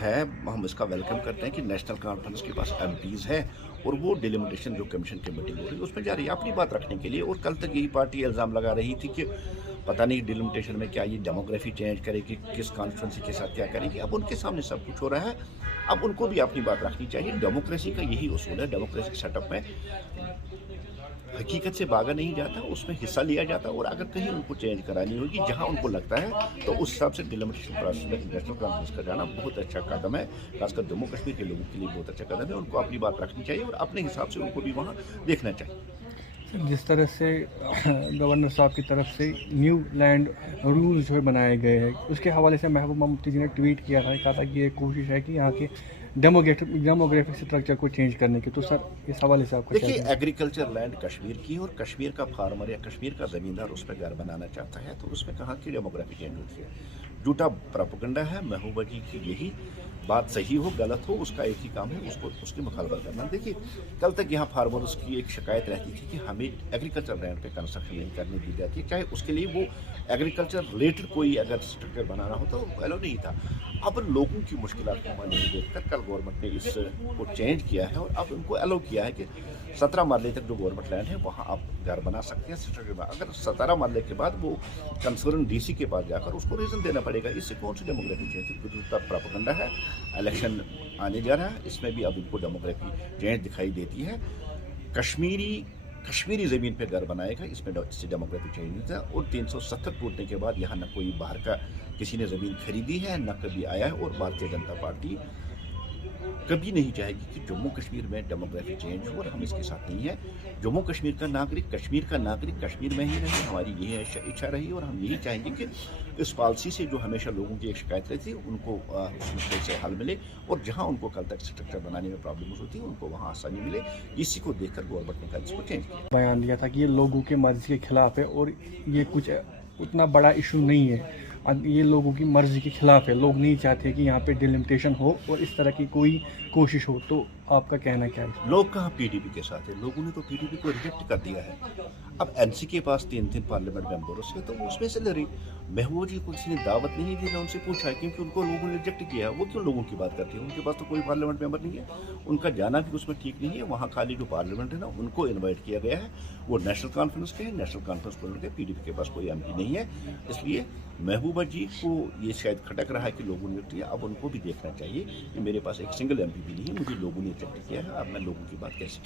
ہے ہم اس کا ویلکم کرتے ہیں کہ نیشنل کانفرنس کے پاس MPs ہے اور وہ ڈیلیمیٹیشن جو کمیشن کی میٹنگ ہو رہی ہے اس میں جا رہی ہے اپنی بات رکھنے کے لیے. اور کل تک یہی پارٹی الزام لگا رہی تھی کہ پتہ نہیں ڈیلیمیٹیشن میں کیا یہ ڈیموگرافی چینج کرے گی, کس کانسٹیٹوینسی کے ساتھ کیا کرے گی. اب ان کے سامنے سب کچھ ہو رہا ہے, اب ان کو بھی اپنی بات رکھنی چاہیے. ڈیموکریسی کا یہی اصول ہے. ڈیموکریسی سیٹ اپ میں حقیقت سے بھاگا نہیں جاتا, اس میں حصہ لیا جاتا, اور اگر کہیں ان کو چینج کرانی ہوگی جہاں ان کو لگتا ہے تو اس حساب سے ڈیلیمیٹیشن پروسیس میں نیشنل کانفرنس کا جانا بہت اچھا قدم ہے. خاص کر جموں کشمیر کے لوگوں کے لیے بہت اچھا قدم ہے. ان کو اپنی بات رکھنی چاہیے اور اپنے حساب سے ان کو بھی وہاں دیکھنا چاہیے. جس طرح سے گورنر صاحب کی طرف سے نیو لینڈ رولز جو ہے بنائے گئے ہیں, اس کے حوالے سے محبوبہ مفتی جی نے ٹویٹ کیا تھا, کہا تھا کہ یہ کوشش ہے کہ یہاں کے ڈیموگرافک سٹرکچر کو چینج کرنے کی. تو سر اس حوالے سے آپ کا دیکھیے, ایگریکلچر لینڈ کشمیر کی اور کشمیر کا فارمر یا کشمیر کا زمیندار اس پہ گھر بنانا چاہتا ہے تو اس میں کہاں کی ڈیموگرافی چینج ہوتی ہے. جھوٹا پراپیگنڈا ہے. محبوبہ جی کی یہی بات صحیح ہو غلط ہو اس کا ایک ہی کام ہے, اس کی مخالفت کرنا. دیکھیے, کل تک یہاں فارمرز کی ایک شکایت رہتی تھی کہ ہمیں ایگریکلچر لینڈ پہ کنسٹرکشن نہیں کرنے دی جاتی, چاہے اس کے لیے وہ ایگریکلچر ریلیٹڈ کوئی اگر اسٹرکچر بنانا ہو تو وہ ایلو نہیں تھا. اب لوگوں کی مشکلات کو نہیں دیکھ کر کل گورنمنٹ نے اس کو چینج کیا ہے اور اب ان کو ایلو کیا ہے کہ 17 مرلے تک جو گورنمنٹ لینڈ ہے وہاں آپ گھر بنا سکتے ہیں اسٹرکچر میں. اگر 17 مرلے کے بعد وہ کنسرن DC کے پاس جا کر اس کو ریزن دینا پڑے گا. اس سے کون سی ڈیموگرافی چینج ہے؟ پراپیگنڈا ہے. الیکشن آنے جا رہا ہے, اس میں بھی اب ان کو ڈیموگرافی چینج دکھائی دیتی ہے. کشمیری زمین پہ گھر بنائے گا, اس میں اس سے ڈیموگرافی چینج نہیں تھا. اور 370 ٹوٹنے کے بعد یہاں نہ کوئی باہر کا کسی نے زمین خریدی ہے نہ کبھی آیا ہے. اور بھارتیہ جنتا پارٹی کبھی نہیں چاہے گی کہ جموں کشمیر میں ڈیموگرافی چینج ہو, اور ہم اس کے ساتھ نہیں ہیں. جموں کشمیر کا ناگرک کشمیر میں ہی رہے, ہماری یہی اچھا رہی, اور ہم یہی چاہیں گے کہ اس پالیسی سے جو ہمیشہ لوگوں کی ایک شکایت رہتی ہے ان کو اس مسئلے سے حل ملے, اور جہاں ان کو کل تک اسٹرکچر بنانے میں پرابلمز ہوتی ہیں ان کو وہاں آسانی ملے. اسی کو دیکھ کر گورنمنٹ نے کل اس کو چینج کیا. بیان دیا تھا کہ یہ لوگوں کے مرضی کے خلاف ہے اور یہ کچھ اتنا بڑا ایشو نہیں ہے. یہ لوگوں کی مرضی کے خلاف ہے, لوگ نہیں چاہتے کہ یہاں پہ ڈیلیمیٹیشن ہو اور اس طرح کی کوئی کوشش ہو. تو آپ کا کہنا کیا ہے؟ لوگ کہاں PDP کے ساتھ ہیں, لوگوں نے تو PDP کو ریجیکٹ کر دیا ہے. اب NC کے پاس 3 پارلیمنٹ ممبرس ہیں تو وہ اس میں سے لڑ رہی. محبوبہ جی کو کسی نے دعوت نہیں دی, میں ان سے پوچھا ہے کیونکہ ان کو لوگوں نے ریجیکٹ کیا ہے. وہ کیوں لوگوں کی بات کرتی ہے؟ ان کے پاس تو کوئی پارلیمنٹ ممبر نہیں ہے, ان کا جانا بھی اس میں ٹھیک نہیں ہے. وہاں خالی جو پارلیمنٹ ہے نا ان کو انوائٹ کیا گیا ہے, وہ نیشنل کانفرنس کے ہیں. نیشنل کانفرنس کو PDP کے پاس کوئی MP نہیں ہے. اس لیے محبوبہ جی کو یہ شاید کھٹک رہا ہے کہ لوگوں نے کیا. اب ان کو بھی دیکھنا چاہیے کہ میرے پاس ایک سنگل MP بھی نہیں ہے, مجھے لوگوں نے ریجیکٹ کیا ہے, اب میں لوگوں کی بات کیسے